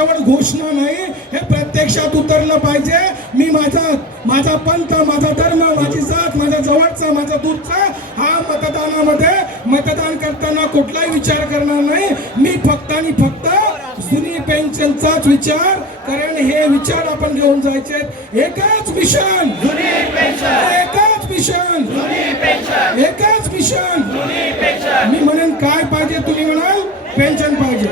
केवळ घोषणा नाही हे प्रत्यक्षात उतरलं पाहिजे. मी माझा माझा पंथ माझा धर्म माझी जात माझ्या जवळचा माझा दूरचा हा मतदानामध्ये मतदान करताना कुठलाही विचार करणार नाही. मी फक्त आणि फक्त जुनी पेन्शनचाच विचार कारण हे विचार आपण घेऊन जायचे. एकच मिशन. एकच मिशन. एकच मिशन. मी म्हणेन काय पाहिजे तुम्ही म्हणाल पेन्शन पाहिजे.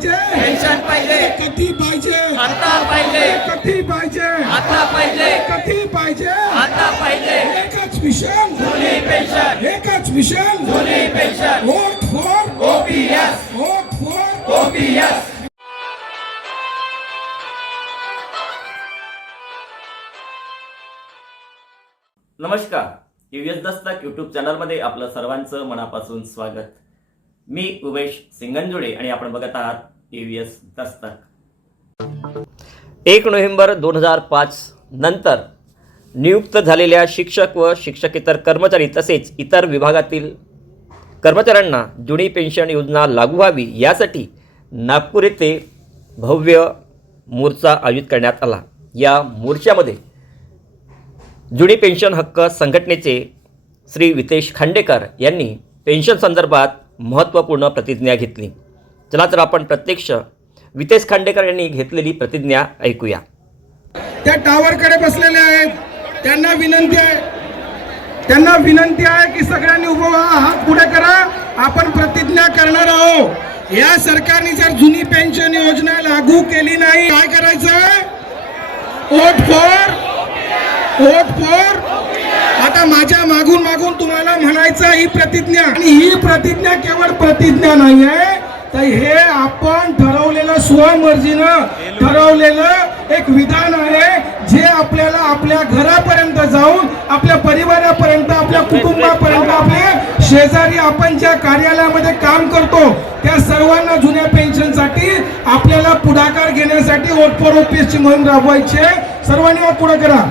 पाहिजे. पेन्शन पाहिजे. कधी पाहिजे. आता पाहिजे. कधी पाहिजे. आता पाहिजे. कधी पाहिजे. आता पाहिजे. एकच मिशन जुनी पेन्शन एकच मिशन जुनी pension vote for OPS vote for OPS नमस्कार. टीव्हीएस दस्तक युट्यूब चॅनलमध्ये आपलं सर्वांचं मनापासून स्वागत. मी उमेश सिंगंजुडे आणि आपण बघत आहात टीव्हीएस दस्तक. एक नोव्हेंबर दोन हजार पाच नंतर नियुक्त झालेल्या शिक्षक व शिक्षकेतर कर्मचारी तसेच इतर विभागातील कर्मचाऱ्यांना जुनी पेन्शन योजना लागू व्हावी यासाठी नागपूर येथे भव्य मोर्चा आयोजित करण्यात आला. या मोर्चामध्ये जुनी पेन्शन हक्क संघटनेचे श्री वितेश खांडेकर यांनी पेन्शन संदर्भात महत्त्वपूर्ण प्रतिज्ञा घेतली. चला तर आपण प्रत्यक्ष वितेश खांडेकर यांनी घेतलेली प्रतिज्ञा ऐकूया. त्या टावरकडे बसलेले आहेत. त्यांना विनंती आहे. त्यांना विनंती आहे की सगळ्यांनी उभं व्हा हात पुढे करा. आपण प्रतिज्ञा करणार आहोत. या सरकारने जर जुनी पेन्शन योजना लागू केली नाही काय करायचं? वोट फॉर वोट फॉर आता माझ्या मागून मागून तुम्हाला म्हणायचं ही प्रतिज्ञा. आणि ही प्रतिज्ञा केवळ प्रतिज्ञा नाही आहे तर हे आपण ठरवलेलं स्वमर्जीनं ठरवलेलं एक विधान आहे जे आपल्याला आपल्या घरापर्यंत जाऊन आपल्या परिवारापर्यंत आपल्या कुटुंबापर्यंत आपल्या शेजारी आपण ज्या कार्यालयामध्ये काम करतो त्या सर्वांना जुन्या पेन्शनसाठी आपल्याला पुढाकार घेण्यासाठी फॉर ओपीएसची मोहीम राबवायची आहे. सर्वांनी पुढे करा.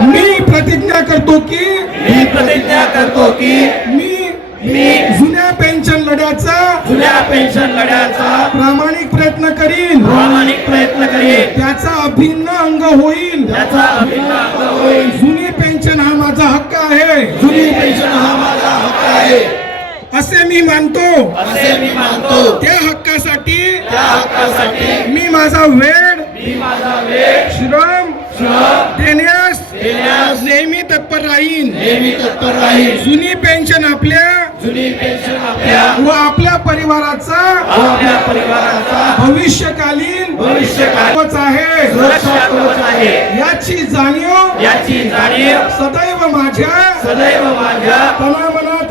मी प्रतिज्ञा करतो की मी प्रतिज्ञा करतो की मी मी जुन्या पेन्शन लढ्याचा जुन्या पेन्शन लढ्याचा प्रामाणिक प्रयत्न करीन. प्रामाणिक प्रयत्न करेन. त्याचा अभिन्न अंग होईल. त्याचा अभिन्न अंग होईल. जुनी पेन्शन हा माझा हक्क आहे. जुनी पेन्शन हा माझा हक्क आहे. असे मी मानतो. असे मी मानतो. त्या हक्कासाठी त्या हक्कासाठी मी माझा वेळ मी माझा वेळ श्रम श्रम देण्यास देण्यास नेहमी तत्पर राहीन. नेहमी तत्पर राहील जुनी पेन्शन आपल्या जुनी पेन्शन आपल्या व आपल्या परिवाराचा आपल्या परिवाराचा भविष्यकालीन भविष्यकाळ कवच आहे. सुरक्षा कवच आहे. याची जाणीव याची जाणीव सदैव माझ्या सदैव माझ्या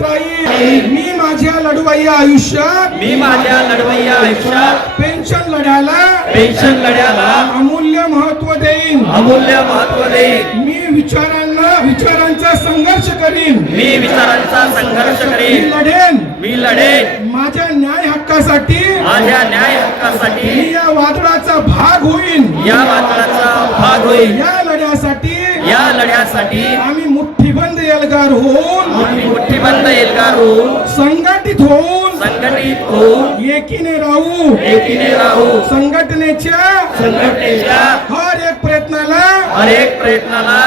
राहील. मी माझ्या लढवय्या आयुष्यात मी माझ्या लढवय्या आयुष्यात पेन्शन लढ्याला पेन्शन लढ्याला अमूल्य महत्त्व देईन. अमूल्य महत्त्व देईन. मी विचारांना विचारांचा संघर्ष करीन. मी विचारांचा संघर्ष मी करेन. लढेन. मी लढेन. माझ्या न्याय हक्कासाठी माझ्या न्याय हक्कासाठी मी या वादळाचा भाग होईन. या वादळाचा भाग होईल या लढ्यासाठी या लढ्यासाठी आम्ही मुठ्ठीबंद एल्गार होऊन आम्ही मुठ्ठीबंद एल्गार होऊन संघटित होऊन संघटित होऊन एकीने राहू. एकीने राहू. संघटनेच्या संघटनेच्या हर एक प्रयत्नाला हर एक प्रयत्नाला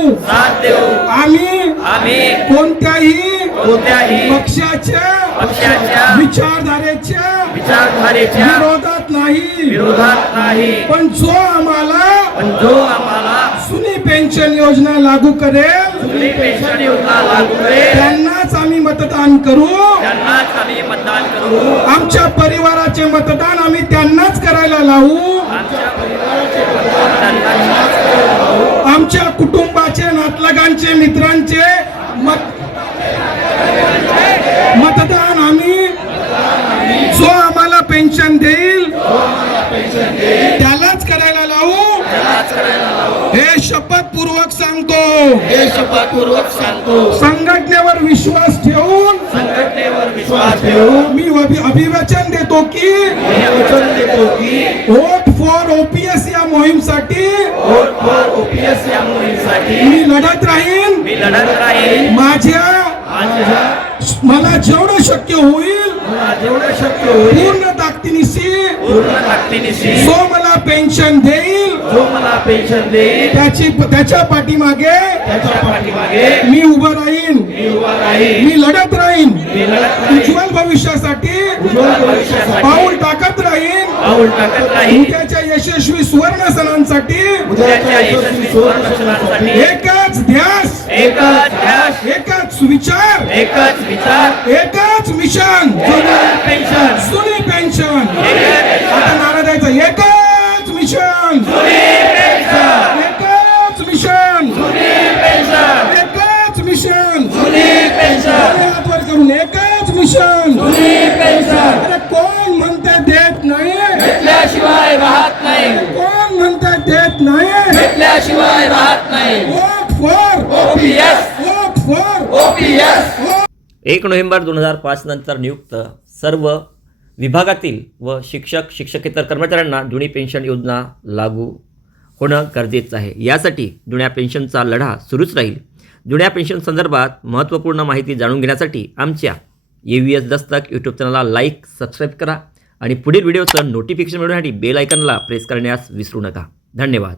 देऊ साथ देऊ आम्ही आम्ही कोणत्याही कोणत्याही पक्षाच्या पक्षाच्या विचारधारेच्या विचारधारेच्या विरोधात नाही. विरोधात नाही. पण जो आम्हाला पण जो आम्हाला जुनी पेन्शन योजना लागू करेल जुनी पेन्शन योजना लागू करेल त्यांनाच आम्ही मतदान करू. त्यांनाच आम्ही मतदान करू. आमच्या परिवाराचे मतदान आम्ही त्यांनाच करायला लावू. आमच्या परिवाराचे मतदान आमच्या कुटुंबाचे नातलगांचे मित्रांचे मत मतदान आम्ही जो आम्हाला पेन्शन देईल त्यालाच करायला लावू. हे शपथपूर्वक सांगतो. हे शपथपूर्वक सांगतो. संघटनेवर विश्वास ठेवून संघटनेवर विश्वास ठेवून मी अभि- अभिवचन देतो की देतो की वोट फॉर ओपीएस या मोहीमसाठी. वोट फॉर ओपीएस या मोहीमसाठी. मी लढत राहीन. मी लढत राहील माझ्या माझ्या मला जेवढं शक्य होईल मला जेवढं शक्य होईल पूर्ण ताकदीनिशी पूर्ण ताकदीनिशी जो मला पेन्शन देईल जो मला पेन्शन देईल त्याची त्याच्या पाठीमागे त्याच्या पाठीमागे मी उभं राहीन. मी उभा राहील मी लढत राहीन. मी लढत राहील उज्ज्वल भविष्यासाठी उज्ज्वल भविष्यासाठी पाऊल राहीन पाऊल टाकत उद्याच्या यशस्वी सुवर्ण सणांसाठी उद्याच्या यशस्वी सुवर्णक्षणासाठी एकच ध्यास. एकच ध्यास. एकच विचार. एकच विचार. एकच मिशन. जुनं पेन्शन. जुनी पेन्शन. एक नोव्हेंबर दोन हजार पाच नंतर नियुक्त सर्व विभागातील व शिक्षक शिक्षकेतर कर्मचाऱ्यांना जुनी पेन्शन योजना लागू होणं गरजेचं आहे. यासाठी जुन्या पेन्शनचा लढा सुरूच राहील. जुन्या पेन्शन संदर्भात महत्त्वपूर्ण माहिती जाणून घेण्यासाठी आमच्या A V S Dastak YouTube चॅनलला लाईक सबस्क्राईब करा आणि पुढील व्हिडिओचं नोटिफिकेशन मिळवण्यासाठी बेल आयकनला प्रेस करण्यास विसरू नका. धन्यवाद.